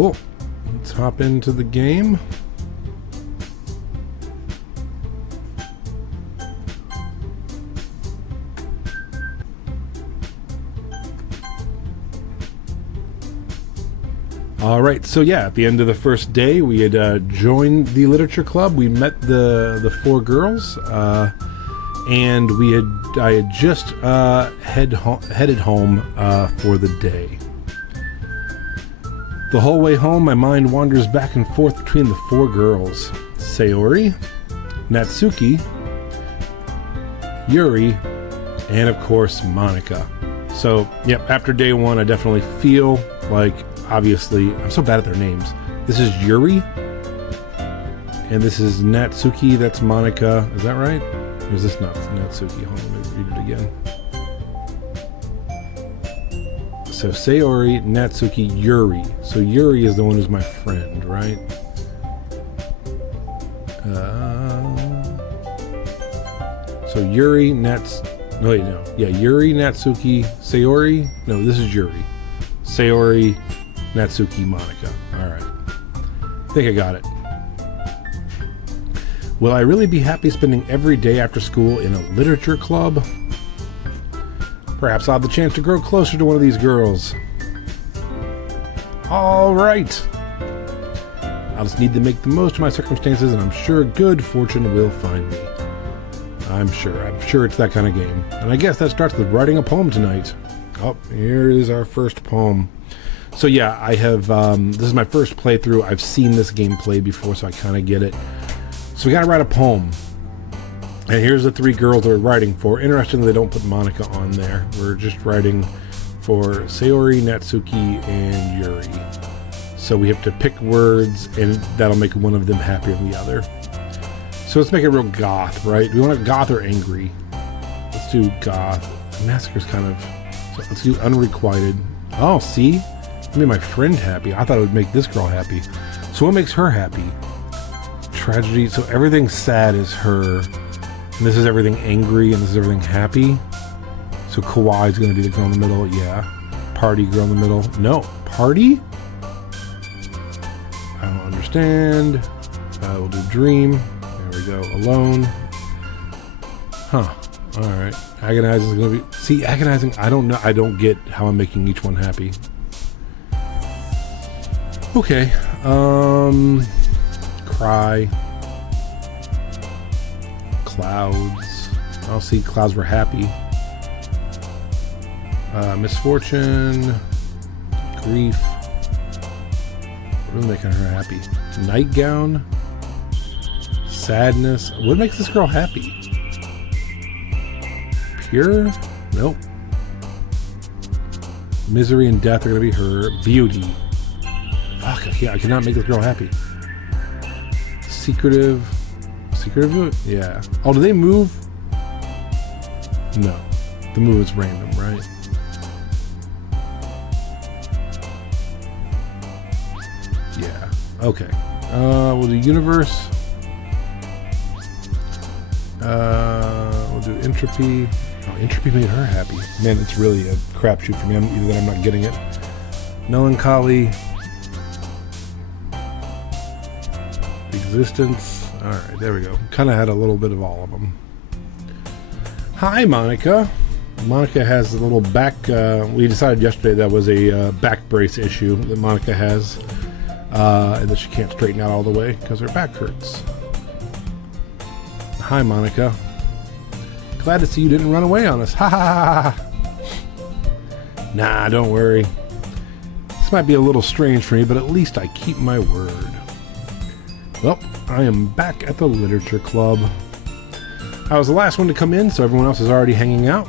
Cool. Let's hop into the game. All right, so yeah, at the end of the first day, we had joined the literature club. We met the four girls, and I had just headed home for the day. The whole way home, my mind wanders back and forth between the four girls: Sayori, Natsuki, Yuri, and of course Monika. So, yep, after day one, I definitely feel like, obviously, I'm so bad at their names. This is Yuri, and this is Natsuki. That's Monika. Is that right? Or is this not Natsuki? Hold on, let me read it again. So Sayori, Natsuki, Yuri. So Yuri is the one who's my friend, right? So Yuri, Yuri, Natsuki, Sayori. No, this is Yuri. Sayori, Natsuki, Monika. Alright. I think I got it. Will I really be happy spending every day after school in a literature club? Perhaps I'll have the chance to grow closer to one of these girls. Alright. I'll just need to make the most of my circumstances, and I'm sure good fortune will find me. I'm sure it's that kind of game. And I guess that starts with writing a poem tonight. Oh, here is our first poem. So yeah, I have, this is my first playthrough. I've seen this game played before, so I kind of get it. So we gotta write a poem. And here's the three girls that we're writing for. Interestingly, they don't put Monika on there. We're just writing for Sayori, Natsuki, and Yuri. So we have to pick words, and that'll make one of them happier than the other. So let's make it real goth, right? Do we want it goth or angry? Let's do goth. Massacre's kind of... So let's do unrequited. Oh, see? It made my friend happy. I thought it would make this girl happy. So what makes her happy? Tragedy. So everything sad is her. And this is everything angry, and this is everything happy. So Kawaii's going to be the girl in the middle. Yeah. Party, girl in the middle. No. Party? I don't understand. We'll do dream. There we go. Alone. Huh. Alright. Agonizing is going to be... See, agonizing, I don't know. I don't get how I'm making each one happy. Okay. Cry. Clouds. I'll see clouds were happy. Misfortune. Grief. What is making her happy? Nightgown. Sadness. What makes this girl happy? Pure? Nope. Misery and death are gonna be her. Beauty. Fuck, I cannot make this girl happy. Secretive. Secretive? Yeah. Oh, do they move? No. The move is random, right? Yeah. Okay. We'll do universe. We'll do entropy. Oh, entropy made her happy. Man, it's really a crapshoot for me. Either that I'm not getting it. Melancholy. Existence. Alright, there we go. Kind of had a little bit of all of them. Hi, Monika. Monika has a little back... we decided yesterday that was a back brace issue that Monika has. And that she can't straighten out all the way because her back hurts. Hi, Monika. Glad to see you didn't run away on us. Ha ha ha. Nah, don't worry. This might be a little strange for me, but at least I keep my word. Well, I am back at the literature club. I was the last one to come in, so everyone else is already hanging out.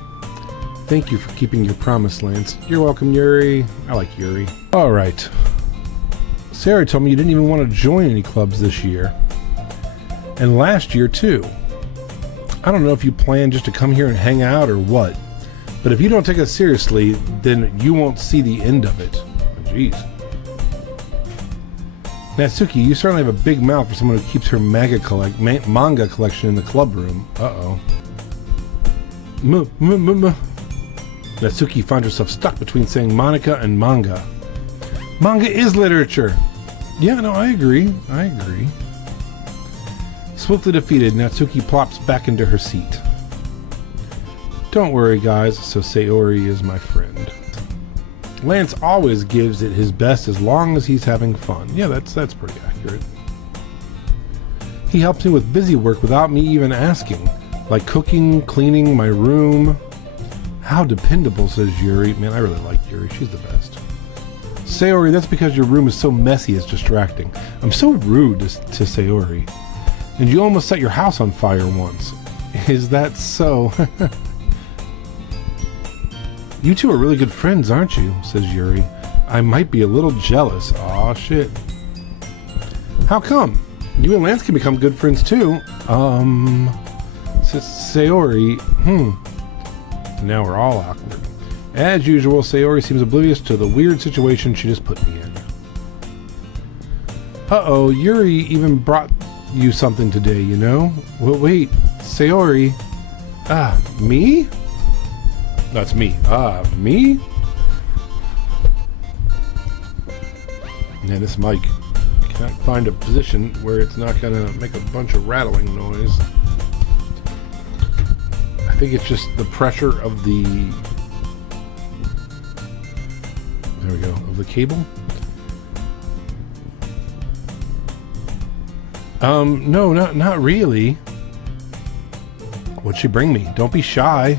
Thank you for keeping your promise, Lance. You're welcome, Yuri. I like Yuri. Alright. Sarah told me you didn't even want to join any clubs this year. And last year, too. I don't know if you plan just to come here and hang out or what, but if you don't take us seriously, then you won't see the end of it. Jeez. Natsuki, you certainly have a big mouth for someone who keeps her manga collection in the club room. Uh-oh. Natsuki finds herself stuck between saying Monika and manga. Manga is literature. Yeah, no, I agree. Swiftly defeated, Natsuki plops back into her seat. Don't worry, guys, so Sayori is my friend. Lance always gives it his best as long as he's having fun. Yeah, that's pretty accurate. He helps me with busy work without me even asking, like cooking, cleaning my room. How dependable, says Yuri. Man, I really like Yuri. She's the best. Sayori, that's because your room is so messy it's distracting. I'm so rude to Sayori. And you almost set your house on fire once. Is that so? You two are really good friends, aren't you? Says Yuri. I might be a little jealous. Aw, shit. How come? You and Lance can become good friends too. Says Sayori. Now we're all awkward. As usual, Sayori seems oblivious to the weird situation she just put me in. Uh-oh, Yuri even brought you something today, you know? Well, wait, Sayori. Me? That's me. Me? Yeah, this mic. Can't find a position where it's not gonna make a bunch of rattling noise. I think it's just the pressure of the... There we go. Of the cable. No, not really. What'd she bring me? Don't be shy.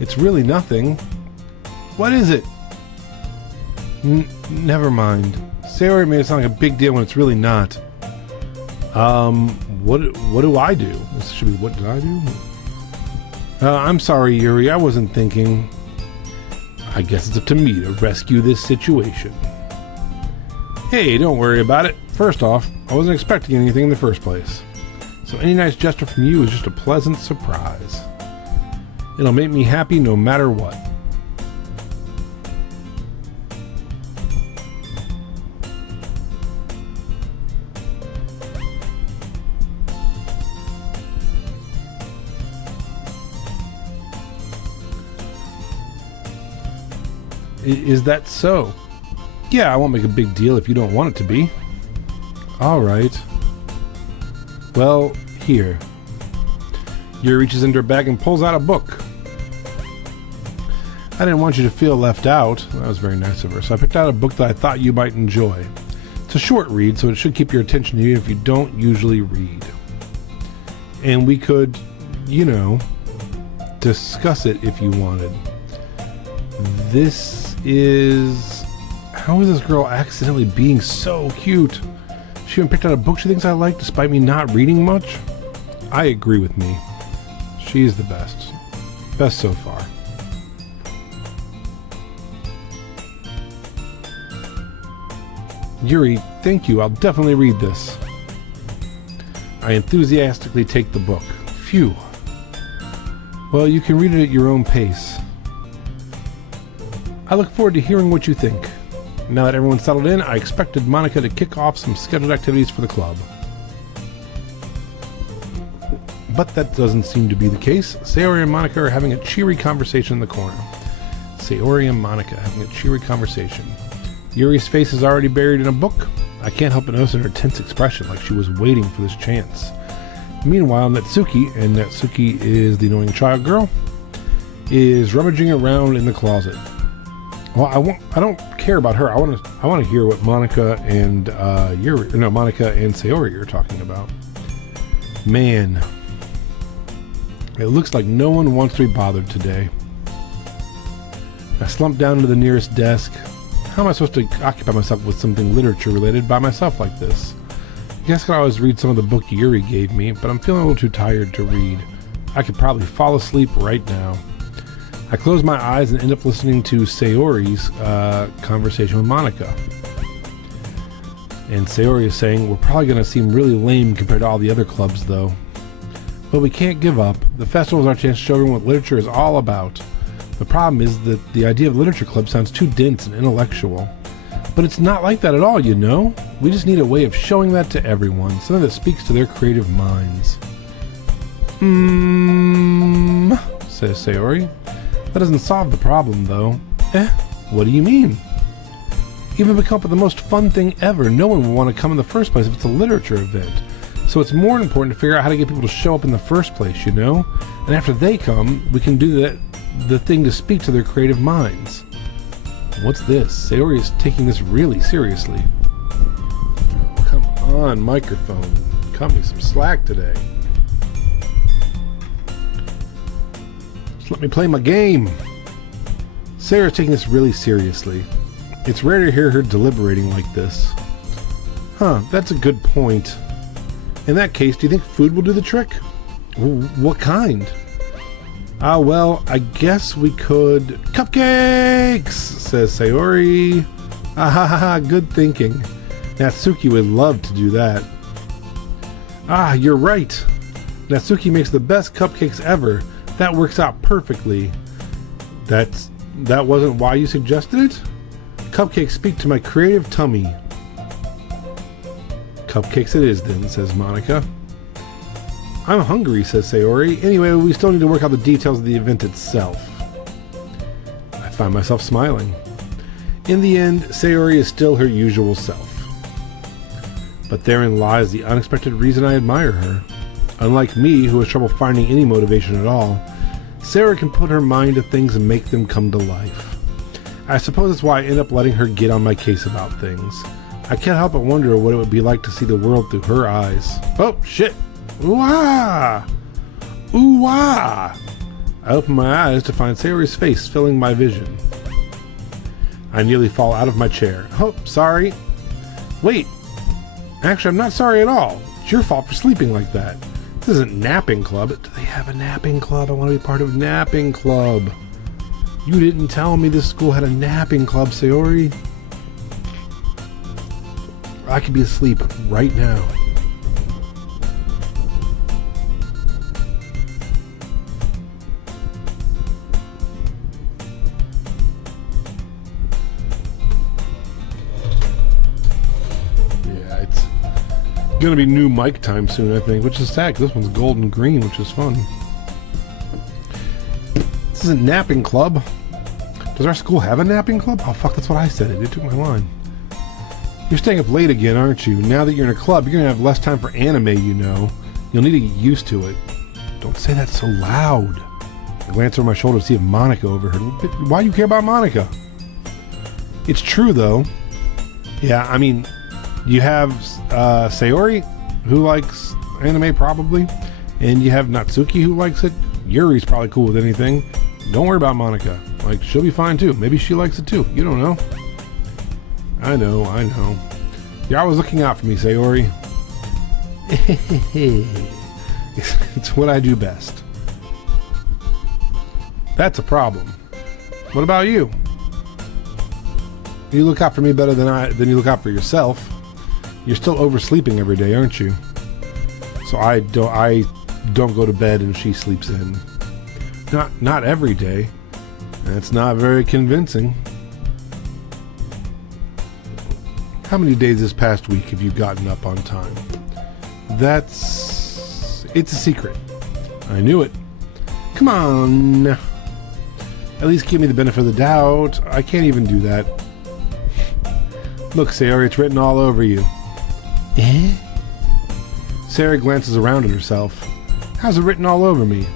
It's really nothing. What is it? Never mind. Sayori made it sound like a big deal when it's really not. What do I do? This should be what did I do? I'm sorry, Yuri. I wasn't thinking. I guess it's up to me to rescue this situation. Hey, don't worry about it. First off, I wasn't expecting anything in the first place. So any nice gesture from you is just a pleasant surprise. It'll make me happy no matter what. Is that so? Yeah, I won't make a big deal if you don't want it to be. Alright. Well, here. Yuri reaches into her bag and pulls out a book. I didn't want you to feel left out. That was very nice of her. So I picked out a book that I thought you might enjoy. It's a short read, so it should keep your attention even if you don't usually read. And we could, you know, discuss it if you wanted. This is... How is this girl accidentally being so cute? She even picked out a book she thinks I like despite me not reading much? I agree with me. She's the best. Best so far. Yuri, thank you. I'll definitely read this. I enthusiastically take the book. Phew. Well, you can read it at your own pace. I look forward to hearing what you think. Now that everyone's settled in, I expected Monica to kick off some scheduled activities for the club. But that doesn't seem to be the case. Sayori and Monica are having a cheery conversation in the corner. Sayori and Monica having a cheery conversation. Yuri's face is already buried in a book. I can't help but notice her tense expression, like she was waiting for this chance. Meanwhile, Natsuki, and Natsuki is the annoying child girl, is rummaging around in the closet. Well, I don't care about her. I want to hear what Monica and Monica and Sayori are talking about. Man, it looks like no one wants to be bothered today. I slump down into the nearest desk. How am I supposed to occupy myself with something literature related by myself like this? I guess I could always read some of the book Yuri gave me, but I'm feeling a little too tired to read. I could probably fall asleep right now. I close my eyes and end up listening to Sayori's conversation with Monica. And Sayori is saying, we're probably going to seem really lame compared to all the other clubs though. But we can't give up. The festival is our chance to show everyone what literature is all about. The problem is that the idea of literature club sounds too dense and intellectual. But it's not like that at all, you know? We just need a way of showing that to everyone, something that speaks to their creative minds. Says Sayori. That doesn't solve the problem, though. What do you mean? Even if we come up with the most fun thing ever, no one will want to come in the first place if it's a literature event. So it's more important to figure out how to get people to show up in the first place, you know? And after they come, we can do the thing to speak to their creative minds. What's this? Sayori is taking this really seriously. Oh, come on, microphone. Cut me some slack today. Just let me play my game. Sarah's taking this really seriously. It's rare to hear her deliberating like this. Huh, that's a good point. In that case, do you think food will do the trick? What kind? Well, I guess we could... Cupcakes! Says Sayori. Good thinking. Natsuki would love to do that. You're right. Natsuki makes the best cupcakes ever. That works out perfectly. That wasn't why you suggested it? Cupcakes speak to my creative tummy. Cupcakes it is then, says Monica. I'm hungry, says Sayori. Anyway, we still need to work out the details of the event itself. I find myself smiling. In the end, Sayori is still her usual self. But therein lies the unexpected reason I admire her. Unlike me, who has trouble finding any motivation at all, Sarah can put her mind to things and make them come to life. I suppose that's why I end up letting her get on my case about things. I can't help but wonder what it would be like to see the world through her eyes. Oh, shit! Ooh-ah! Ooh-ah! I open my eyes to find Sayori's face filling my vision. I nearly fall out of my chair. Oh, sorry. Wait. Actually, I'm not sorry at all. It's your fault for sleeping like that. This isn't napping club. Do they have a napping club? I want to be part of napping club. You didn't tell me this school had a napping club, Sayori. I could be asleep right now. Yeah, it's gonna be new mic time soon, I think, which is sad because this one's golden green, which is fun. This isn't napping club. Does our school have a napping club? Oh fuck, that's what I said. It took my line. You're staying up late again, aren't you? Now that you're in a club, you're gonna have less time for anime, you know. You'll need to get used to it. Don't say that so loud. I glance over my shoulder to see if Monica overheard. Why do you care about Monica? It's true, though. Yeah, I mean, you have Sayori, who likes anime, probably. And you have Natsuki, who likes it. Yuri's probably cool with anything. Don't worry about Monica. Like, she'll be fine, too. Maybe she likes it, too. You don't know. I know. You're always looking out for me, Sayori. It's what I do best. That's a problem. What about you? You look out for me better than you look out for yourself. You're still oversleeping every day, aren't you? So I don't go to bed and she sleeps in. Not every day. That's not very convincing. How many days this past week have you gotten up on time? It's a secret. I knew it. Come on. At least give me the benefit of the doubt. I can't even do that. Look, Sayori, it's written all over you. Eh? Sarah glances around at herself. How's it written all over me?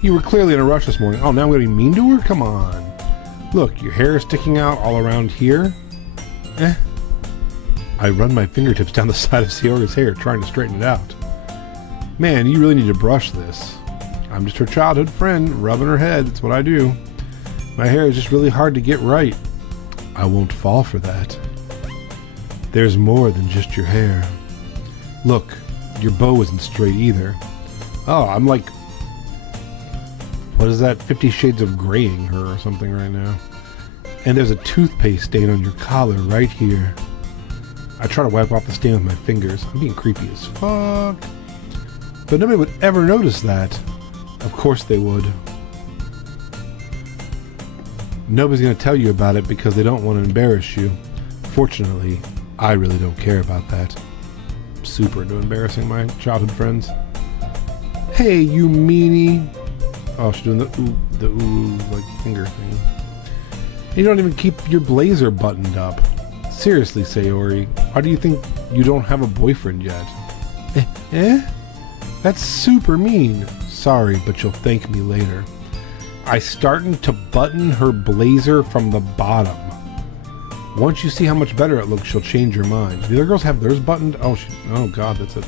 You were clearly in a rush this morning. Oh, now I'm going to be mean to her? Come on. Look, your hair is sticking out all around here. Eh? I run my fingertips down the side of Sayori's hair, trying to straighten it out. Man, you really need to brush this. I'm just her childhood friend, rubbing her head. That's what I do. My hair is just really hard to get right. I won't fall for that. There's more than just your hair. Look, your bow isn't straight either. Oh, I'm like... What is that? 50 Shades of Graying her or something right now. And there's a toothpaste stain on your collar right here. I try to wipe off the stain with my fingers. I'm being creepy as fuck. But nobody would ever notice that. Of course they would. Nobody's going to tell you about it because they don't want to embarrass you. Fortunately, I really don't care about that. I'm super into embarrassing my childhood friends. Hey, you meanie. Oh, she's doing the ooh, like finger thing. You don't even keep your blazer buttoned up. Seriously, Sayori, why do you think you don't have a boyfriend yet? That's super mean. Sorry, but you'll thank me later. I starting to button her blazer from the bottom. Once you see how much better it looks, she'll change your mind. The other girls have theirs buttoned. Oh God, that's an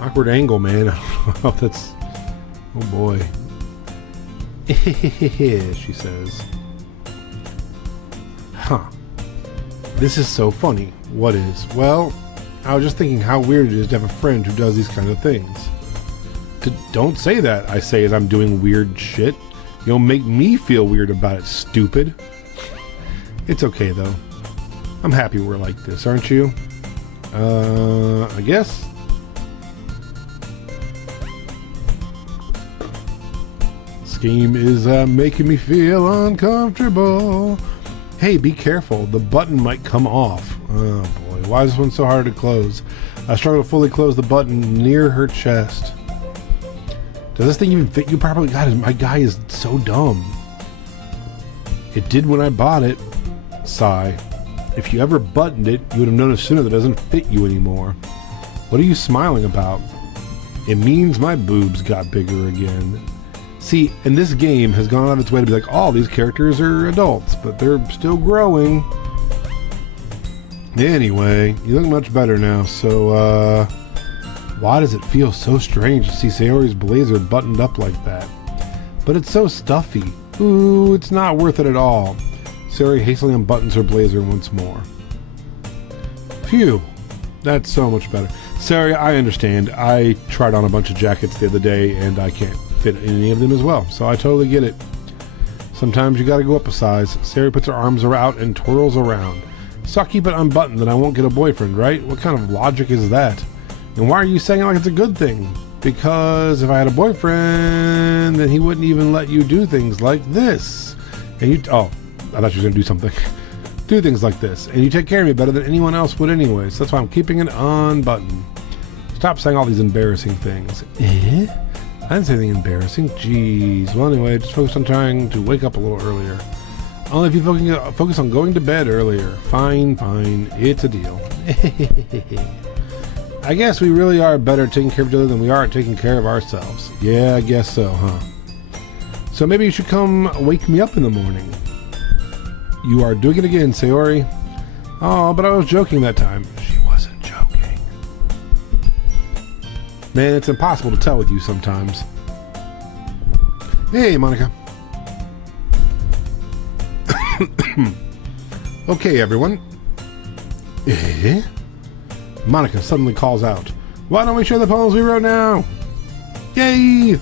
awkward angle, man. That's, oh boy. She says. Huh. This is so funny. What is? Well, I was just thinking how weird it is to have a friend who does these kind of things. Don't say that, I say as I'm doing weird shit. You'll make me feel weird about it, stupid. It's okay, though. I'm happy we're like this, aren't you? I guess. This game is making me feel uncomfortable. Hey, be careful. The button might come off. Oh, boy. Why is this one so hard to close? I struggle to fully close the button near her chest. Does this thing even fit you properly? God, my guy is so dumb. It did when I bought it. Sigh. If you ever buttoned it, you would have noticed sooner that it doesn't fit you anymore. What are you smiling about? It means my boobs got bigger again. See, and this game has gone out of its way to be like, oh, these characters are adults, but they're still growing. Anyway, you look much better now, so, why does it feel so strange to see Sayori's blazer buttoned up like that? But it's so stuffy. Ooh, it's not worth it at all. Sayori hastily unbuttons her blazer once more. Phew, that's so much better. Sayori, I understand. I tried on a bunch of jackets the other day, and I can't fit any of them as well, so I totally get it. Sometimes you gotta go up a size. Sayori puts her arms out and twirls around. So I'll keep it unbuttoned, then I won't get a boyfriend, right? What kind of logic is that? And why are you saying it like it's a good thing? Because if I had a boyfriend, then he wouldn't even let you do things like this. And you, oh, I thought you were gonna do something. Do things like this. And you take care of me better than anyone else would anyway. So that's why I'm keeping it unbuttoned. Stop saying all these embarrassing things. I didn't say anything embarrassing. Jeez. Well, anyway, just focus on trying to wake up a little earlier. Only if you focus on going to bed earlier. Fine. It's a deal. I guess we really are better at taking care of each other than we are at taking care of ourselves. Yeah, I guess so, huh? So maybe you should come wake me up in the morning. You are doing it again, Sayori. Oh, but I was joking that time. She wasn't joking. Man, it's impossible to tell with you sometimes. Hey, Monica. Okay, everyone. Monica suddenly calls out, why don't we share the poems we wrote now? Yay!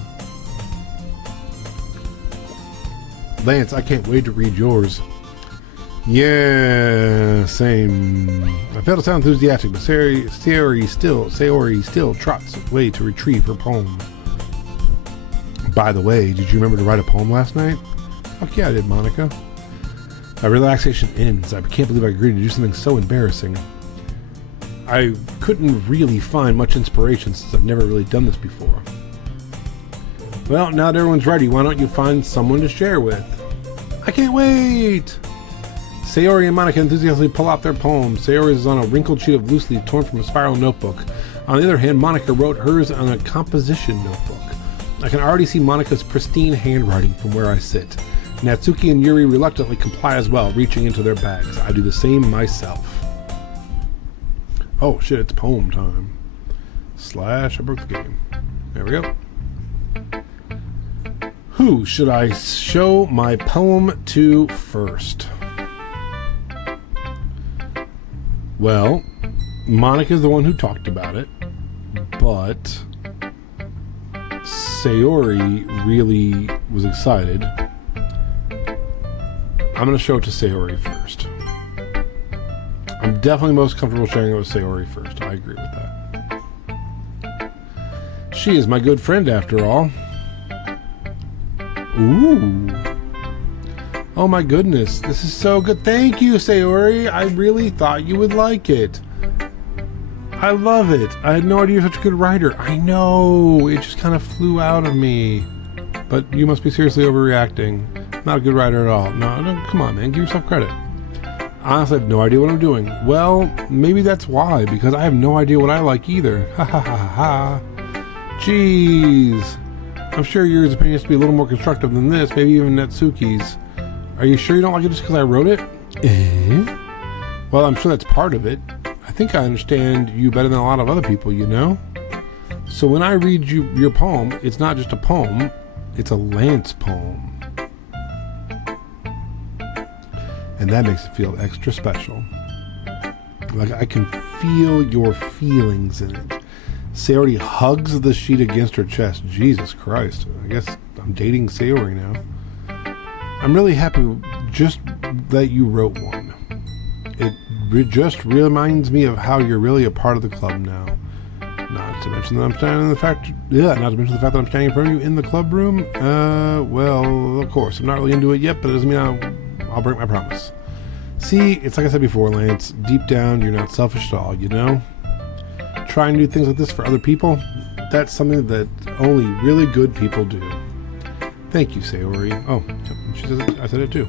Lance, I can't wait to read yours. Yeah, same. I fail to sound enthusiastic, but Sayori still trots away to retrieve her poem. By the way, did you remember to write a poem last night? Fuck yeah, I did, Monica. My relaxation ends. I can't believe I agreed to do something so embarrassing. I couldn't really find much inspiration since I've never really done this before. Well, now that everyone's ready, why don't you find someone to share with? I can't wait! Sayori and Monica enthusiastically pull out their poems. Sayori's is on a wrinkled sheet of loose leaf torn from a spiral notebook. On the other hand, Monica wrote hers on a composition notebook. I can already see Monica's pristine handwriting from where I sit. Natsuki and Yuri reluctantly comply as well, reaching into their bags. I do the same myself. Oh shit, it's poem time. / I broke the game. There we go. Who should I show my poem to first? Well, Monica's the one who talked about it, but Sayori really was excited. I'm going to show it to Sayori first. I'm definitely most comfortable sharing it with Sayori first. I agree with that. She is my good friend after all. Ooh. Oh my goodness, this is so good. Thank you, Sayori. I really thought you would like it. I love it. I had no idea you're such a good writer. I know. It just kind of flew out of me. But you must be seriously overreacting. Not a good writer at all. No, come on, man. Give yourself credit. Honestly, I have no idea what I'm doing. Well, maybe that's why, because I have no idea what I like either. Ha ha ha ha. Jeez. I'm sure yours opinion has to be a little more constructive than this, maybe even Natsuki's. Are you sure you don't like it just because I wrote it? Well, I'm sure that's part of it. I think I understand you better than a lot of other people, you know? So when I read you your poem, it's not just a poem, it's a Lance poem. And that makes it feel extra special. Like I can feel your feelings in it. Sayori hugs the sheet against her chest. Jesus Christ. I guess I'm dating Sayori now. I'm really happy just that you wrote one. It just reminds me of how you're really a part of the club now. Not to mention that I'm standing the fact that I'm standing in front of you in the club room. Well, of course, I'm not really into it yet, but it doesn't mean I'll break my promise. See, it's like I said before, Lance. Deep down, you're not selfish at all, you know? Trying to do things like this for other people, that's something that only really good people do. Thank you, Sayori. Oh, she says it, I said it too.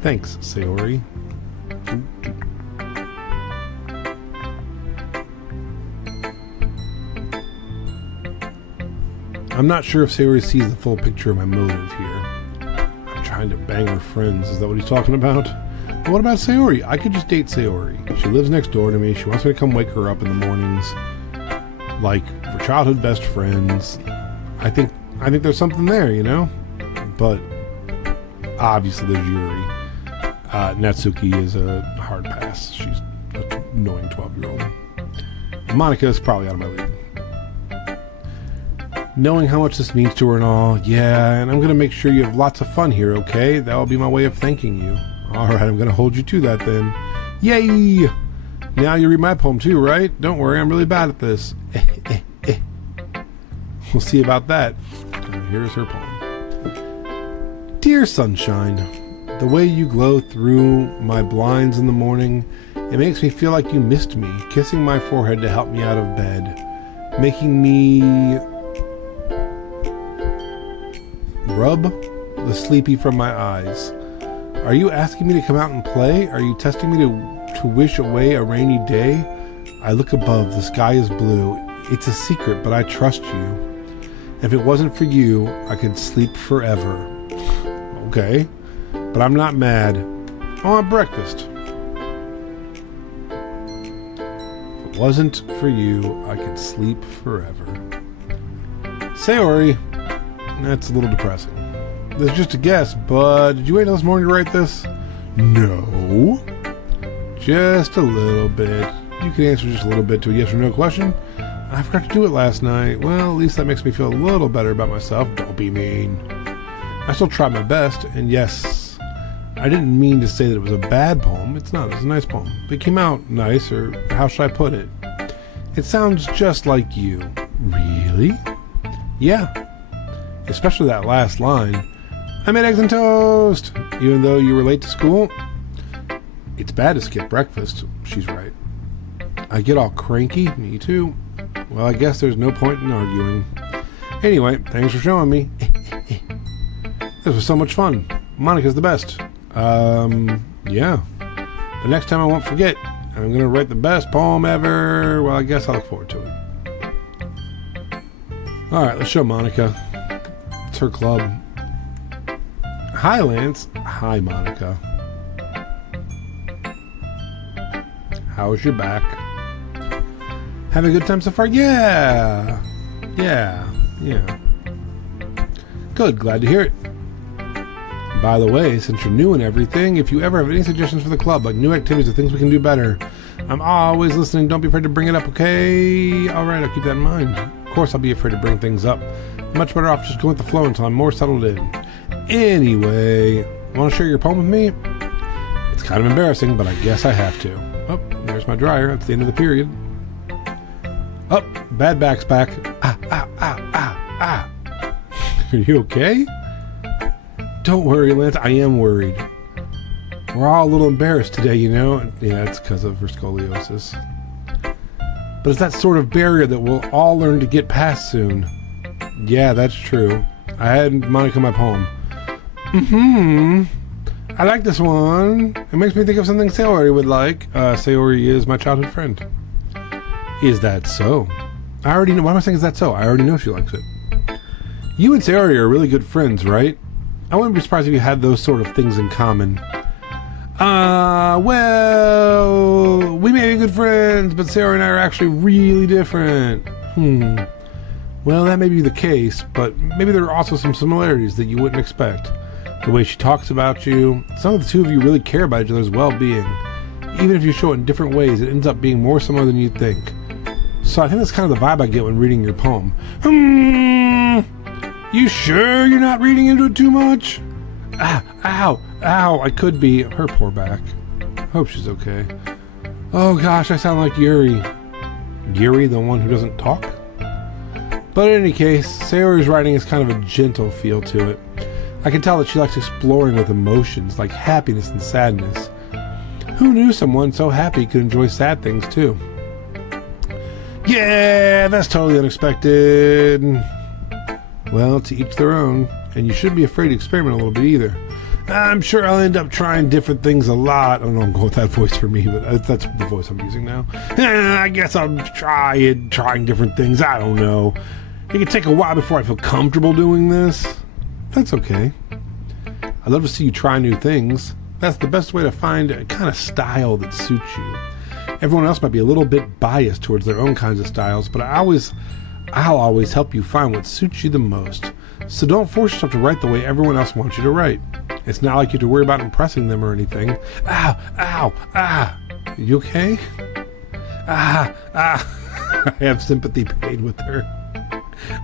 Thanks, Sayori. I'm not sure if Sayori sees the full picture of my motive here. I'm trying to bang her friends. Is that what he's talking about? But what about Sayori? I could just date Sayori. She lives next door to me. She wants me to come wake her up in the mornings. Like, for childhood best friends. I think there's something there, you know? But obviously there's Yuri. Natsuki is a hard pass. She's an annoying 12-year-old. Monica is probably out of my league. Knowing how much this means to her and all, yeah, and I'm going to make sure you have lots of fun here, okay? That will be my way of thanking you. Alright, I'm going to hold you to that then. Yay! Now you read my poem too, right? Don't worry, I'm really bad at this. We'll see about that. Here's her poem. Dear sunshine, the way you glow through my blinds in the morning, it makes me feel like you missed me, kissing my forehead to help me out of bed, making me rub the sleepy from my eyes. Are you asking me to come out and play? Are you testing me to wish away a rainy day? I look above, the sky is blue. It's a secret, but I trust you. If it wasn't for you, I could sleep forever. Okay, but I'm not mad. I want breakfast. If it wasn't for you, I could sleep forever. Sayori. That's a little depressing. This is just a guess, but did you wait until this morning to write this? No. Just a little bit. You can answer just a little bit to a yes or no question. I forgot to do it last night. Well, at least that makes me feel a little better about myself. Don't be mean. I still tried my best, and yes, I didn't mean to say that it was a bad poem. It's not. It's a nice poem. But it came out nice, or how should I put it? It sounds just like you. Really? Yeah. Especially that last line. I made eggs and toast! Even though you were late to school? It's bad to skip breakfast. She's right. I get all cranky. Me too. Well, I guess there's no point in arguing. Anyway, thanks for showing me. This was so much fun. Monica's the best. Yeah. The next time I won't forget. I'm going to write the best poem ever. Well, I guess I'll look forward to it. Alright, let's show Monica. It's her club. Hi, Lance. Hi, Monica. How's your back? Having a good time so far? Yeah. Good, glad to hear it. By the way, since you're new and everything, if you ever have any suggestions for the club, like new activities or things we can do better, I'm always listening. Don't be afraid to bring it up, okay? Alright, I'll keep that in mind. Of course I'll be afraid to bring things up. Much better off just going with the flow until I'm more settled in. Anyway, want to share your poem with me? It's kind of embarrassing, but I guess I have to. Oh, there's my dryer. That's the end of the period. Oh, bad back's back. Ah. Are you okay? Don't worry, Lance. I am worried. We're all a little embarrassed today, you know? Yeah, it's because of her scoliosis. But it's that sort of barrier that we'll all learn to get past soon. Yeah, that's true. I had Monica my poem. I like this one. It makes me think of something Sayori would like. Sayori is my childhood friend. Is that so? I already know. Why am I saying is that so? I already know she likes it. You and Sayori are really good friends, right? I wouldn't be surprised if you had those sort of things in common. Well, we may be good friends, but Sayori and I are actually really different. Well, that may be the case, but maybe there are also some similarities that you wouldn't expect. The way she talks about you, some of the two of you really care about each other's well-being. Even if you show it in different ways, it ends up being more similar than you'd think. So I think that's kind of the vibe I get when reading your poem. You sure you're not reading into it too much? Ow, I could be. Her poor back. Hope she's okay. Oh gosh, I sound like Yuri. Yuri, the one who doesn't talk? But in any case, Sayori's writing has kind of a gentle feel to it. I can tell that she likes exploring with emotions like happiness and sadness. Who knew someone so happy could enjoy sad things too? Yeah, that's totally unexpected. Well, to each their own, and you shouldn't be afraid to experiment a little bit either. I'm sure I'll end up trying different things a lot. I don't know if I'm going with that voice for me, but that's the voice I'm using now. I guess I'll trying different things. I don't know. It can take a while before I feel comfortable doing this. That's okay. I'd love to see you try new things. That's the best way to find a kind of style that suits you. Everyone else might be a little bit biased towards their own kinds of styles, but I'll always help you find what suits you the most. So don't force yourself to write the way everyone else wants you to write. It's not like you have to worry about impressing them or anything. Ow. You okay? I have sympathy pain with her.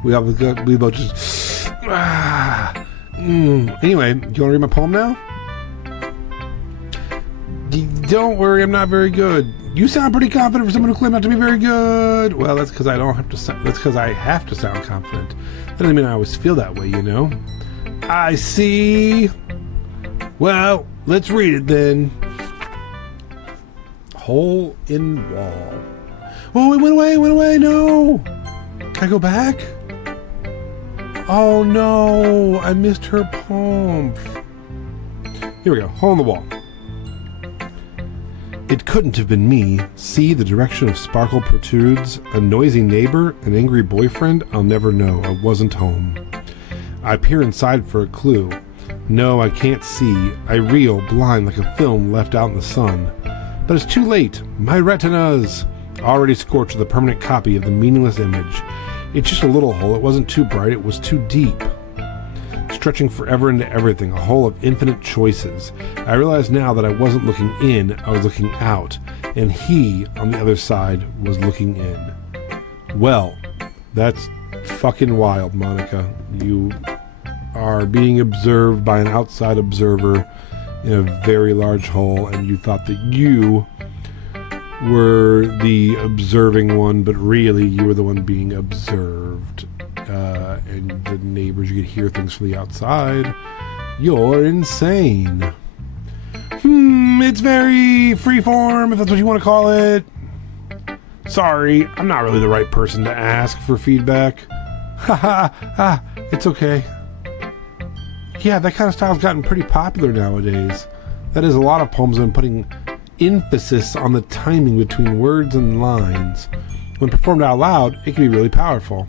We both just... Anyway, do you want to read my poem now? Don't worry, I'm not very good. You sound pretty confident for someone who claimed not to be very good. Well, that's because I have to sound confident. That doesn't mean I always feel that way, you know. I see. Well, let's read it then. Hole in wall. Oh, it went away, no. Can I go back? Oh no, I missed her poem. Here we go, hole in the wall. It couldn't have been me. See, the direction of sparkle protrudes. A noisy neighbor, an angry boyfriend. I'll never know. I wasn't home. I peer inside for a clue. No, I can't see. I reel, blind like a film left out in the sun. But it's too late. My retinas already scorched with a permanent copy of the meaningless image. It's just a little hole. It wasn't too bright. It was too deep. Stretching forever into everything, a hole of infinite choices. I realize now that I wasn't looking in, I was looking out, and he, on the other side, was looking in. Well, that's fucking wild, Monica. You are being observed by an outside observer in a very large hole, and you thought that you were the observing one, but really you were the one being observed. And the neighbors, you could hear things from the outside. You're insane. It's very freeform, if that's what you want to call it. Sorry, I'm not really the right person to ask for feedback. It's okay. Yeah, that kind of style's gotten pretty popular nowadays. That is, a lot of poems have been putting emphasis on the timing between words and lines. When performed out loud, it can be really powerful.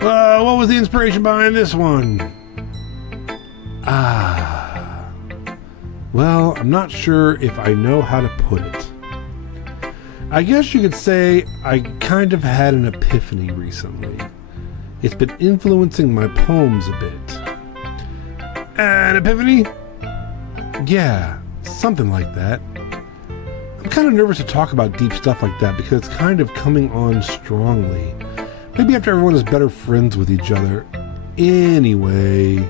What was the inspiration behind this one? Well, I'm not sure if I know how to put it. I guess you could say I kind of had an epiphany recently. It's been influencing my poems a bit. An epiphany? Yeah, something like that. I'm kind of nervous to talk about deep stuff like that because it's kind of coming on strongly. Maybe after everyone is better friends with each other. Anyway,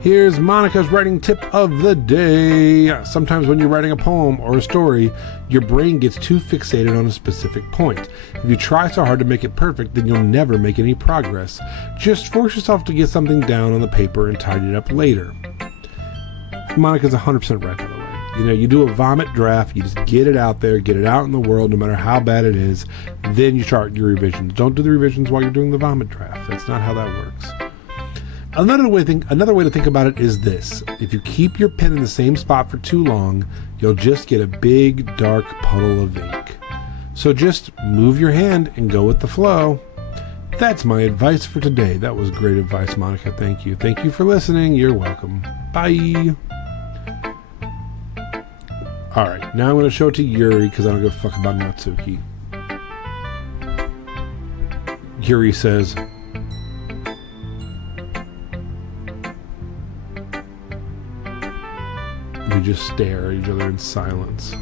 here's Monica's writing tip of the day. Sometimes when you're writing a poem or a story, your brain gets too fixated on a specific point. If you try so hard to make it perfect, then you'll never make any progress. Just force yourself to get something down on the paper and tidy it up later. Monica's 100% right, by the way. You know, you do a vomit draft, you just get it out there, get it out in the world, no matter how bad it is. Then you start your revisions. Don't do the revisions while you're doing the vomit draft. That's not how that works. Another way to think about it is this. If you keep your pen in the same spot for too long, you'll just get a big, dark puddle of ink. So just move your hand and go with the flow. That's my advice for today. That was great advice, Monica. Thank you. Thank you for listening. You're welcome. Bye. Alright, now I'm going to show it to Yuri because I don't give a fuck about Natsuki. Yuri says, we just stare at each other in silence.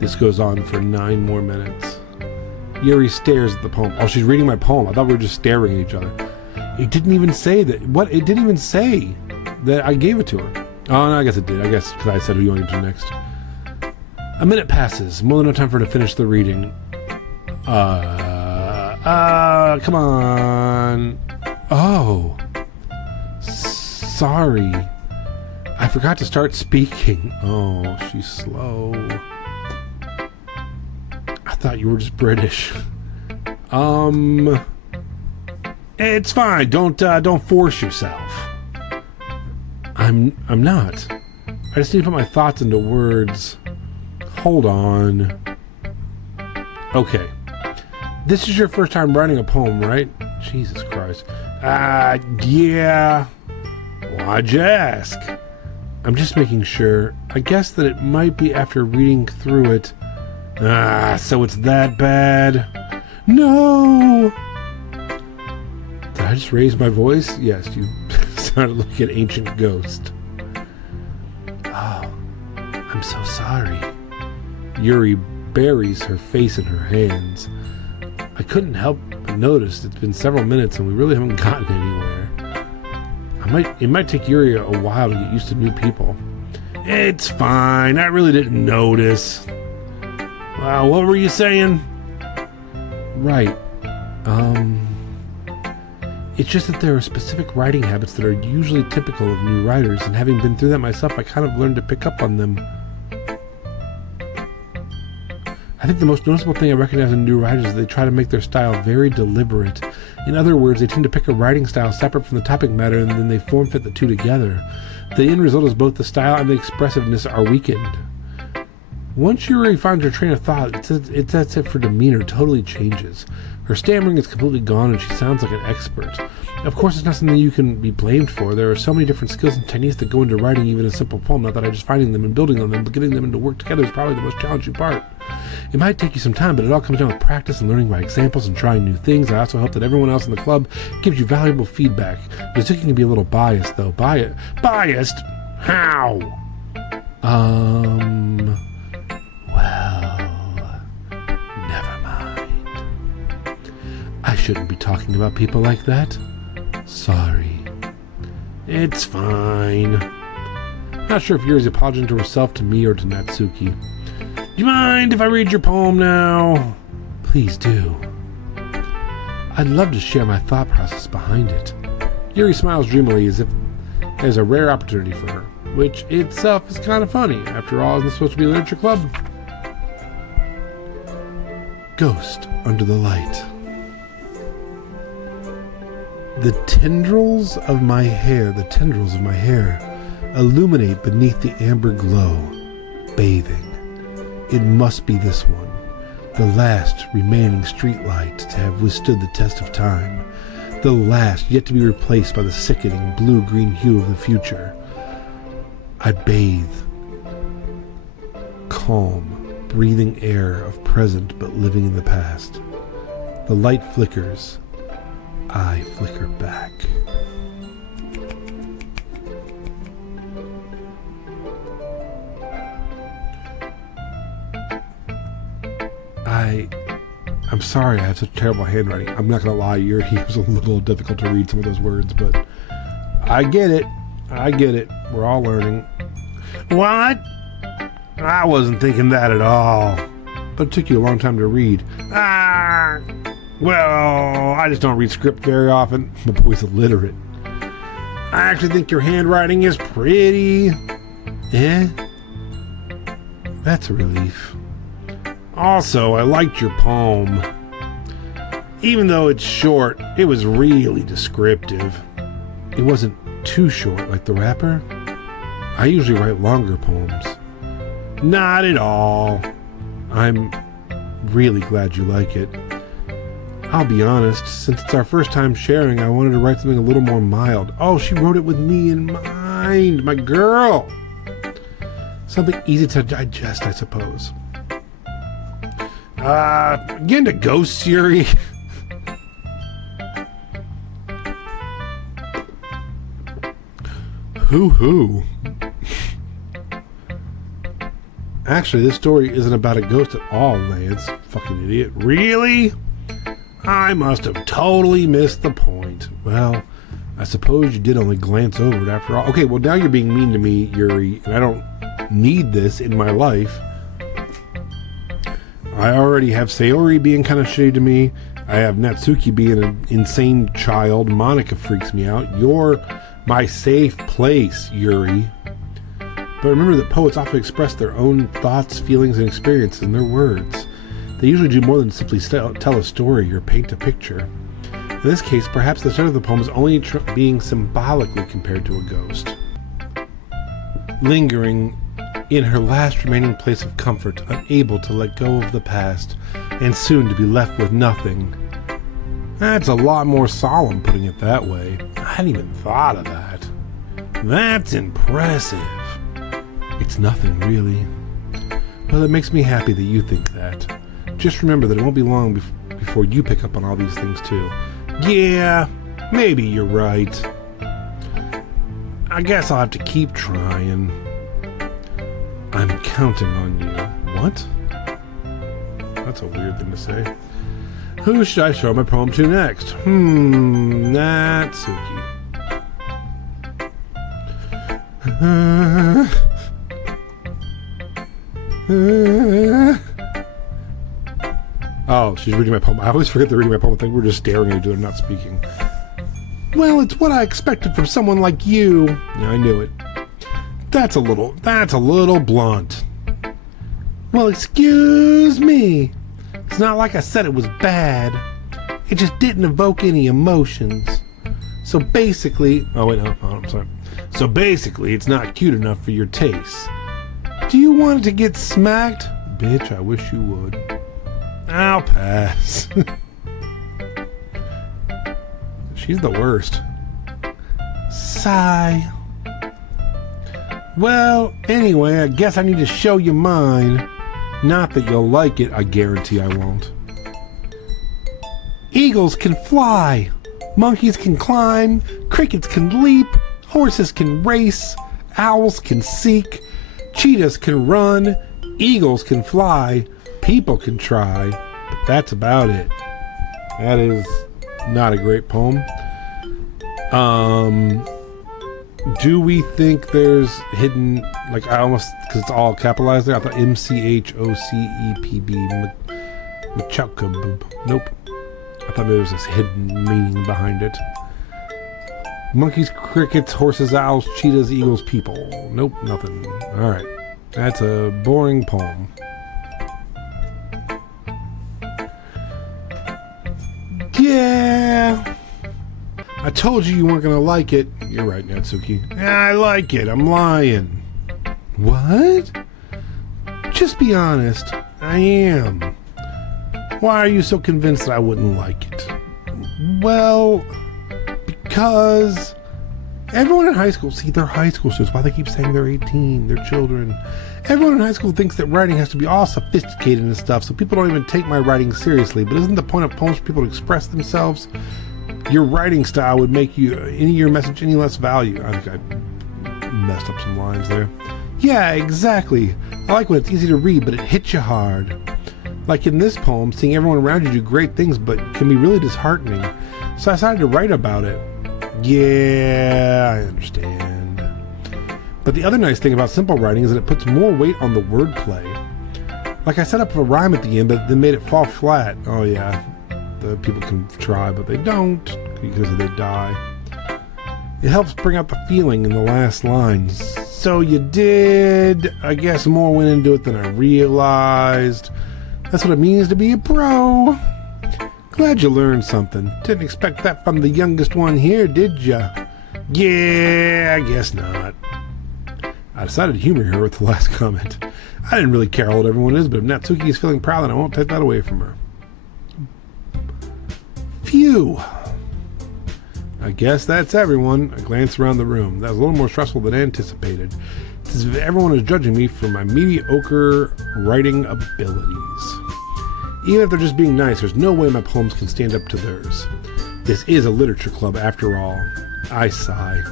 This goes on for 9 more minutes. Yuri stares at the poem. Oh, she's reading my poem. I thought we were just staring at each other. It didn't even say that. What? It didn't even say that I gave it to her. Oh, no, I guess it did. I guess because I said who you wanted to do next. A minute passes. More than enough time for her to finish the reading. Come on. Oh. Sorry. I forgot to start speaking. Oh, she's slow. I thought you were just British. It's fine. Don't force yourself. I'm not. I just need to put my thoughts into words. Hold on. Okay. This is your first time writing a poem, right? Jesus Christ. Yeah. Why'd you ask? I'm just making sure. I guess that it might be after reading through it. So it's that bad? No! Did I just raise my voice? Yes, you sounded like an ancient ghost. Oh, I'm so sorry. Yuri buries her face in her hands. I couldn't help but notice it's been several minutes and we really haven't gotten anywhere. It might take Yuri a while to get used to new people. It's fine. I really didn't notice. What were you saying? Right. It's just that there are specific writing habits that are usually typical of new writers, and having been through that myself, I kind of learned to pick up on them. I think the most noticeable thing I recognize in new writers is they try to make their style very deliberate. In other words, they tend to pick a writing style separate from the topic matter, and then they form-fit the two together. The end result is both the style and the expressiveness are weakened. Once Yuri finds her train of thought, it's as if her demeanor totally changes. Her stammering is completely gone and she sounds like an expert. Of course, it's not something you can be blamed for. There are so many different skills and techniques that go into writing even a simple poem, not that just finding them and building on them, but getting them to work together is probably the most challenging part. It might take you some time, but it all comes down with practice and learning by examples and trying new things. I also hope that everyone else in the club gives you valuable feedback. Mizuki can be a little biased, though. Biased? How? Well, never mind. I shouldn't be talking about people like that. Sorry. It's fine. Not sure if Yuri's apologizing to herself, to me, or to Natsuki. Do you mind if I read your poem now? Please do. I'd love to share my thought process behind it. Yuri smiles dreamily as if there's a rare opportunity for her, which itself is kind of funny. After all, isn't this supposed to be a literature club? Ghost under the light. The tendrils of my hair illuminate beneath the amber glow, bathing. It must be this one, the last remaining streetlight to have withstood the test of time, the last yet to be replaced by the sickening blue-green hue of the future. I bathe, calm, breathing air of present but living in the past. The light flickers. I flicker back. I'm sorry I have such terrible handwriting. I'm not gonna lie, it was a little difficult to read some of those words, but I get it. We're all learning. What? I wasn't thinking that at all. But it took you a long time to read. Well, I just don't read script very often. My boy's illiterate. I actually think your handwriting is pretty. That's a relief. Also, I liked your poem. Even though it's short, it was really descriptive. It wasn't too short like the rapper. I usually write longer poems. Not at all. I'm really glad you like it. I'll be honest, since it's our first time sharing, I wanted to write something a little more mild. Oh, she wrote it with me in mind, my girl. Something easy to digest, I suppose. Get into ghosts, Yuri. Hoo-hoo. Actually, this story isn't about a ghost at all, Lance. Fucking idiot. Really? I must have totally missed the point. Well, I suppose you did only glance over it after all. Okay, well, now you're being mean to me, Yuri, and I don't need this in my life. I already have Sayori being kind of shitty to me. I have Natsuki being an insane child. Monica freaks me out. You're my safe place, Yuri. But remember that poets often express their own thoughts, feelings, and experiences in their words. They usually do more than simply tell a story or paint a picture. In this case, perhaps the start of the poem is only being symbolically compared to a ghost. Lingering in her last remaining place of comfort, unable to let go of the past, and soon to be left with nothing. That's a lot more solemn, putting it that way. I hadn't even thought of that. That's impressive. It's nothing, really. Well, it makes me happy that you think that. Just remember that it won't be long before you pick up on all these things, too. Yeah, maybe you're right. I guess I'll have to keep trying. I'm counting on you. What? That's a weird thing to say. Who should I show my poem to next? Natsuki. Oh, she's reading my poem. I always forget they're reading my poem. I think we're just staring at each other, not speaking. Well, it's what I expected from someone like you. Yeah, I knew it. That's a little blunt. Well, excuse me. It's not like I said it was bad. It just didn't evoke any emotions. So basically... Oh, wait, no, I'm sorry. So basically, it's not cute enough for your taste. Do you want it to get smacked? Bitch, I wish you would. I'll pass. She's the worst. Sigh. Well, anyway, I guess I need to show you mine. Not that you'll like it, I guarantee I won't. Eagles can fly. Monkeys can climb. Crickets can leap. Horses can race. Owls can seek. Cheetahs can run. Eagles can fly. People can try. But that's about it. That is not a great poem. Do we think there's hidden, like, I almost, because it's all capitalized there, I thought M-C-H-O-C-E-P-B, Machauka. Nope. I thought there was this hidden meaning behind it. Monkeys, crickets, horses, owls, cheetahs, eagles, people. Nope, nothing. Alright. That's a boring poem. Yeah. I told you weren't gonna like it. You're right, Natsuki. Yeah, I like it. I'm lying. What? Just be honest. I am. Why are you so convinced that I wouldn't like it? Well, because everyone in high school, see, they're high school students. Why they keep saying they're 18, they're children. Everyone in high school thinks that writing has to be all sophisticated and stuff, so people don't even take my writing seriously. But isn't the point of poems for people to express themselves? Your writing style would make your message any less value. I think I messed up some lines there. Yeah, exactly. I like when it's easy to read, but it hits you hard. Like in this poem, seeing everyone around you do great things, but can be really disheartening. So I decided to write about it. Yeah, I understand. But the other nice thing about simple writing is that it puts more weight on the wordplay. Like I set up a rhyme at the end, but then made it fall flat. Oh yeah. The people can try, but they don't because they die. It helps bring out the feeling in the last lines. So you did. I guess more went into it than I realized. That's what it means to be a pro. Glad you learned something. Didn't expect that from the youngest one here, did ya? Yeah, I guess not. I decided to humor her with the last comment. I didn't really care how old everyone is, but if Natsuki is feeling proud, then I won't take that away from her. Phew. I guess that's everyone. I glanced around the room. That was a little more stressful than anticipated. It's as if everyone is judging me for my mediocre writing abilities. Even if they're just being nice, there's no way my poems can stand up to theirs. This is a literature club after all. I sigh.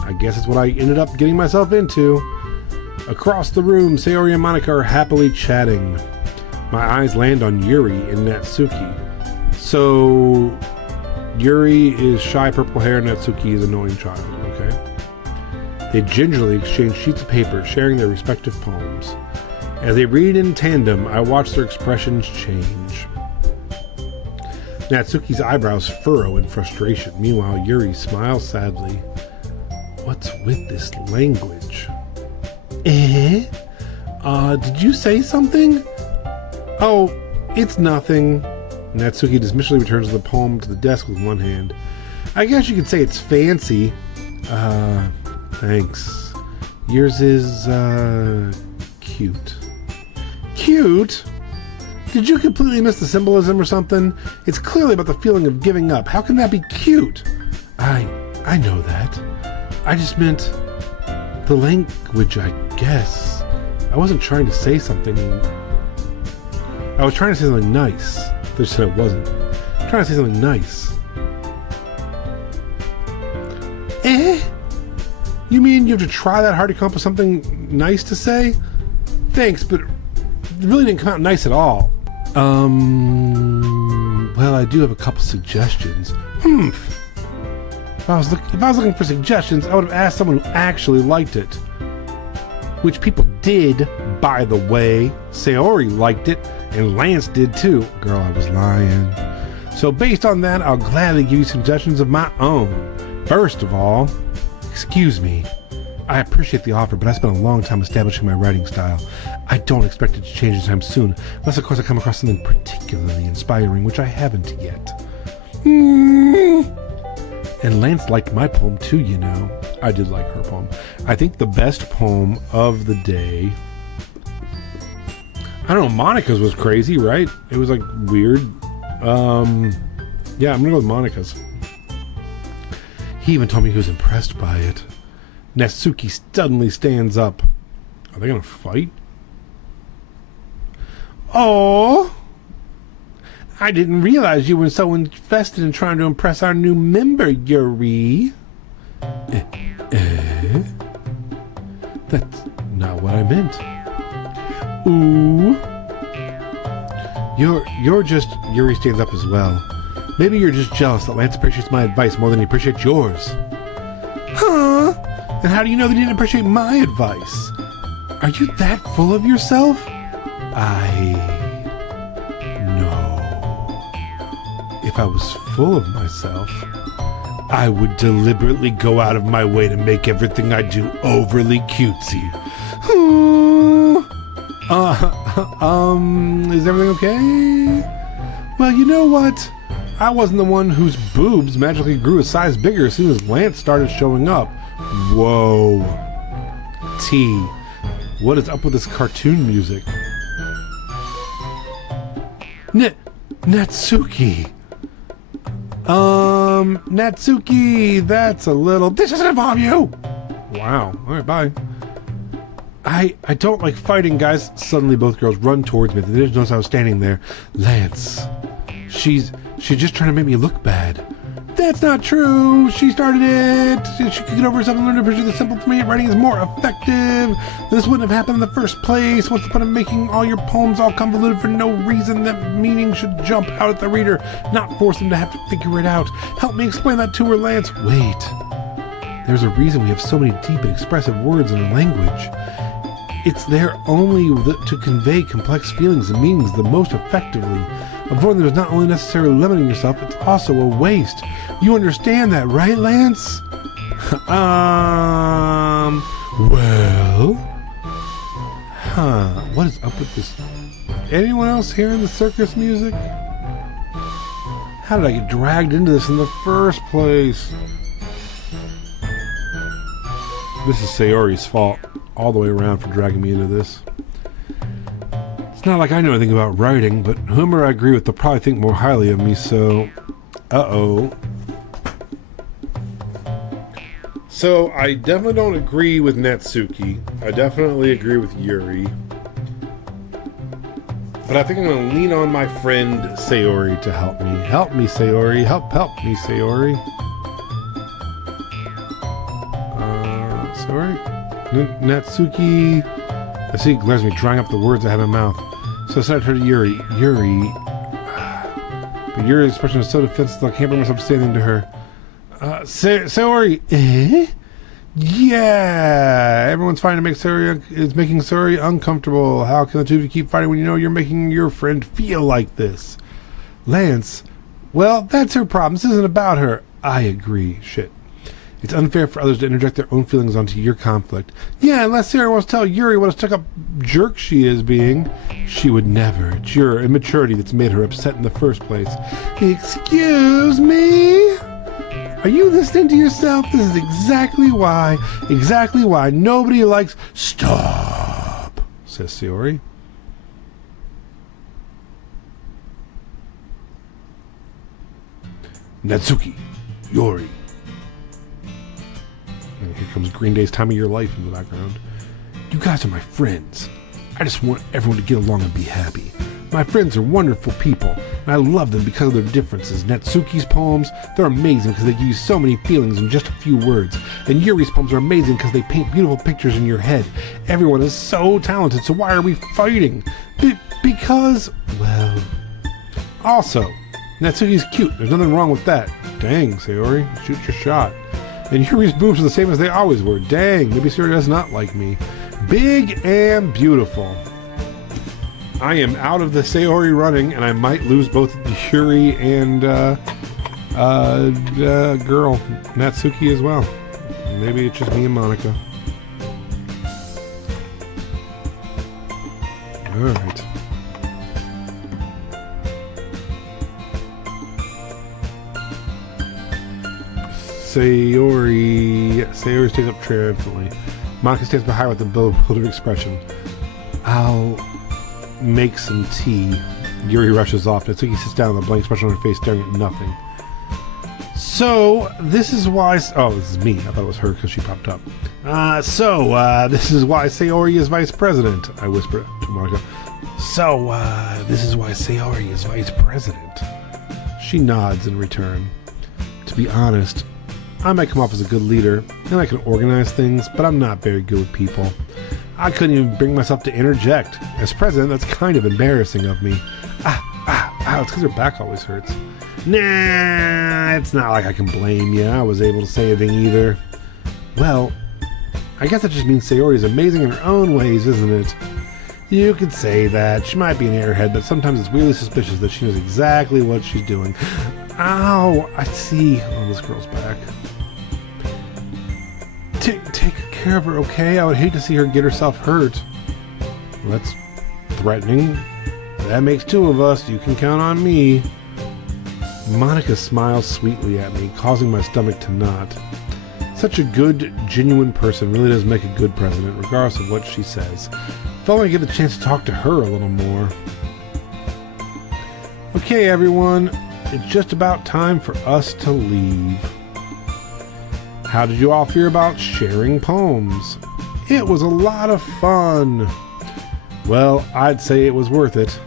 I guess it's what I ended up getting myself into. Across the room, Sayori and Monica are happily chatting. My eyes land on Yuri and Natsuki. So, Yuri is shy purple hair, Natsuki is annoying child, okay? They gingerly exchange sheets of paper, sharing their respective poems. As they read in tandem, I watch their expressions change. Natsuki's eyebrows furrow in frustration. Meanwhile, Yuri smiles sadly. What's with this language? Did you say something? Oh, it's nothing. Natsuki dismissively returns the poem to the desk with one hand. I guess you could say it's fancy. Thanks. Yours is, cute. Cute? Did you completely miss the symbolism or something? It's clearly about the feeling of giving up. How can that be cute? I know that. I just meant the language, I guess. I wasn't trying to say something. I was trying to say something nice. They just said I wasn't. I'm trying to say something nice. You mean you have to try that hard to come up with something nice to say? Thanks, but it really didn't come out nice at all. Well, I do have a couple suggestions. If I was looking for suggestions, I would have asked someone who actually liked it. Which people did, by the way. Sayori liked it, and Lance did too. Girl, I was lying. So based on that, I'll gladly give you suggestions of my own. First of all, excuse me. I appreciate the offer, but I spent a long time establishing my writing style. I don't expect it to change anytime soon, unless of course I come across something particularly inspiring, which I haven't yet. And Lance liked my poem too, you know. I did like her poem. I think the best poem of the day... I don't know, Monica's was crazy, right? It was like weird. Yeah, I'm gonna go with Monica's. He even told me he was impressed by it. Natsuki suddenly stands up. Are they gonna fight? Oh! I didn't realize you were so invested in trying to impress our new member, Yuri. That's not what I meant. Ooh. You're just... Yuri stands up as well. Maybe you're just jealous that Lance appreciates my advice more than he appreciates yours. Huh? And how do you know that he didn't appreciate my advice? Are you that full of yourself? If I was full of myself, I would deliberately go out of my way to make everything I do overly cutesy. Is everything okay? Well, you know what? I wasn't the one whose boobs magically grew a size bigger as soon as Lance started showing up. Whoa. T. What is up with this cartoon music? Natsuki. Natsuki, that's a little... This doesn't involve you! Wow. Alright, bye. I don't like fighting, guys. Suddenly both girls run towards me. They didn't notice I was standing there. Lance. She's just trying to make me look bad. That's not true. She started it. She could get over herself and learn to appreciate the simple to me. Writing is more effective. This wouldn't have happened in the first place. What's the point of making all your poems all convoluted for no reason? That meaning should jump out at the reader, not force them to have to figure it out. Help me explain that to her, Lance. Wait. There's a reason we have so many deep and expressive words in our language. It's there only to convey complex feelings and meanings the most effectively. Avoiding them is not only necessarily limiting yourself, it's also a waste. You understand that, right, Lance? Well? Huh, what is up with this? Anyone else hearing the circus music? How did I get dragged into this in the first place? This is Sayori's fault all the way around for dragging me into this. It's not like I know anything about writing, but whomever I agree with, they'll probably think more highly of me, so... Uh-oh. So, I definitely don't agree with Natsuki. I definitely agree with Yuri. But I think I'm going to lean on my friend Sayori to help me. Help me, Sayori. Help me, Sayori. Sayori? Natsuki... I see it glares me, drying up the words I have in my mouth. So I said to her to Yuri. But Yuri's expression is so defensive that I can't bring myself to say anything to her. Sayori, Yeah, everyone's fighting to make making Sayori uncomfortable. How can the two of you keep fighting when you know you're making your friend feel like this? Lance, well, that's her problem. This isn't about her. I agree. Shit. It's unfair for others to interject their own feelings onto your conflict. Yeah, unless Sayori wants to tell Yuri what a stuck-up jerk she is being. She would never. It's your immaturity that's made her upset in the first place. Excuse me? Are you listening to yourself? This is exactly why nobody likes... Stop, says Sayori. Natsuki, Yuri. And here comes Green Day's Time of Your Life in the background. You guys are my friends. I just want everyone to get along and be happy. My friends are wonderful people, and I love them because of their differences. Natsuki's poems, they're amazing because they give you so many feelings in just a few words. And Yuri's poems are amazing because they paint beautiful pictures in your head. Everyone is so talented, so why are we fighting? Because, well... Also, Natsuki's cute. There's nothing wrong with that. Dang, Sayori, shoot your shot. And Yuri's boobs are the same as they always were. Dang, maybe Sayori does not like me. Big and beautiful. I am out of the Sayori running, and I might lose both Yuri and girl Natsuki as well. Maybe it's just me and Monica. Alright. Sayori stays up triumphantly. Monica stands behind with a bewildered expression. I'll make some tea. Yuri rushes off. Natsuki sits down with a blank expression on her face, staring at nothing. So, this is why... Oh, this is me. I thought it was her because she popped up. This is why Sayori is vice president, I whisper to Monica. This is why Sayori is vice president. She nods in return. To be honest, I might come off as a good leader, and I can organize things, but I'm not very good with people. I couldn't even bring myself to interject. As president, that's kind of embarrassing of me. It's because her back always hurts. Nah, it's not like I can blame you. I was able to say anything either. Well, I guess that just means Sayori is amazing in her own ways, isn't it? You could say that. She might be an airhead, but sometimes it's weirdly suspicious that she knows exactly what she's doing. Ow, I see. Oh, this girl's back. Take care of her, okay? I would hate to see her get herself hurt. Well, that's threatening. That makes two of us. You can count on me. Monica smiles sweetly at me, causing my stomach to knot. Such a good, genuine person really does make a good president, regardless of what she says. If only I get the chance to talk to her a little more. Okay, everyone. It's just about time for us to leave. How did you all feel about sharing poems? It was a lot of fun. Well, I'd say it was worth it.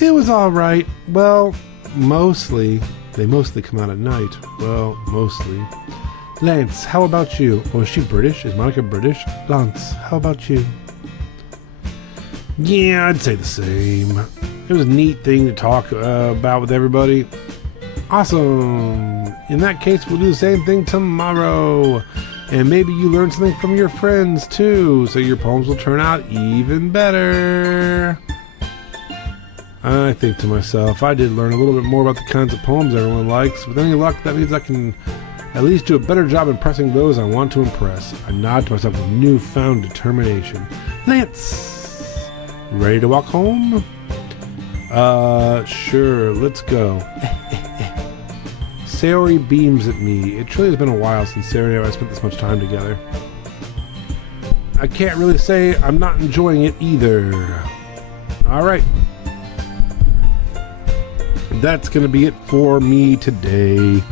It was alright. Well, mostly. They mostly come out at night. Well, mostly. Lance, how about you? Oh, is she British? Is Monica British? Lance, how about you? Yeah, I'd say the same. It was a neat thing to talk about with everybody. Awesome. In that case, we'll do the same thing tomorrow. And maybe you learn something from your friends too, so your poems will turn out even better. I think to myself, I did learn a little bit more about the kinds of poems everyone likes. With any luck, that means I can At least do a better job impressing those I want to impress. I nod to myself with newfound determination. Lance! Ready to walk home? Sure, let's go. Sayori beams at me. It truly has been a while since Sayori and I spent this much time together. I can't really say I'm not enjoying it either. Alright. That's going to be it for me today.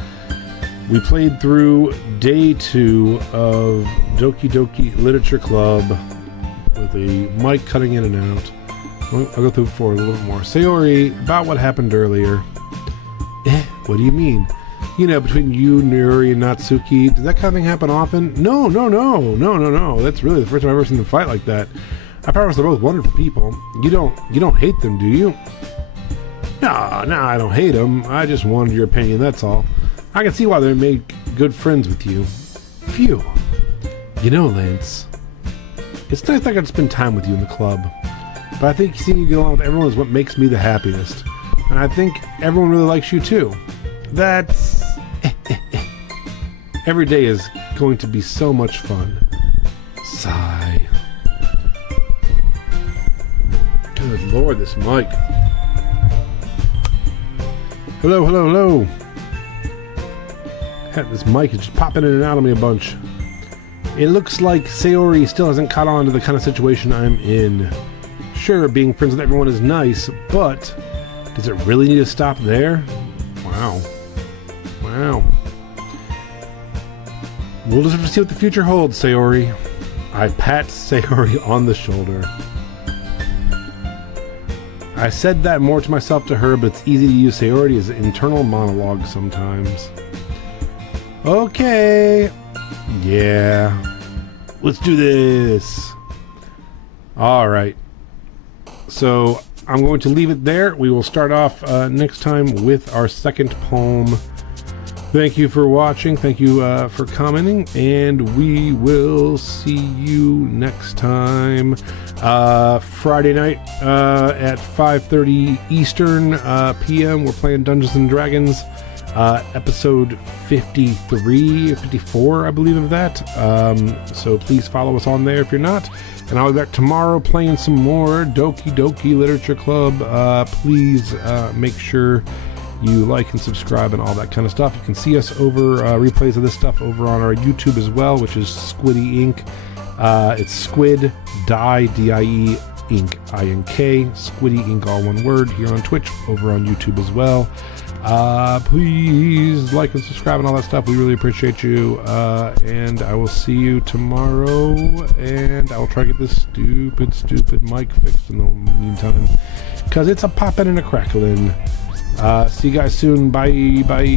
We played through day 2 of Doki Doki Literature Club with a mic cutting in and out. I'll go through it for a little bit more. Sayori, about what happened earlier. What do you mean? You know, between you, Nuri, and Natsuki, does that kind of thing happen often? No. That's really the first time I've ever seen them fight like that. I promise they're both wonderful people. You don't hate them, do you? No, I don't hate them. I just wanted your opinion, that's all. I can see why they make good friends with you. Phew. You know, Lance, it's nice that I got to spend time with you in the club. But I think seeing you get along with everyone is what makes me the happiest. And I think everyone really likes you too. That's... Every day is going to be so much fun. Sigh. Good lord, this mic. Hello. This mic is just popping in and out of me a bunch. It looks like Sayori still hasn't caught on to the kind of situation I'm in. Sure, being friends with everyone is nice, but does it really need to stop there? Wow. We'll just have to see what the future holds, Sayori. I pat Sayori on the shoulder. I said that more to myself to her, but it's easy to use Sayori as an internal monologue sometimes. Okay. Yeah. Let's do this. Alright. So, I'm going to leave it there. We will start off next time with our second poem. Thank you for watching. Thank you for commenting. And we will see you next time. Friday night at 5:30 Eastern PM. We're playing Dungeons & Dragons. Episode 53, 54, I believe of that. So please follow us on there if you're not. And I'll be back tomorrow playing some more Doki Doki Literature Club. Please make sure you like and subscribe and all that kind of stuff. You can see us over replays of this stuff over on our YouTube as well, which is Squiddy Inc. It's Squid Die D-I-E Inc. I-N-K. Squiddy Inc. all one word here on Twitch, over on YouTube as well. Please like and subscribe and all that stuff. We really appreciate you. And I will see you tomorrow. And I will try to get this stupid mic fixed in the meantime, because it's a popping and a crackling. See you guys soon. Bye.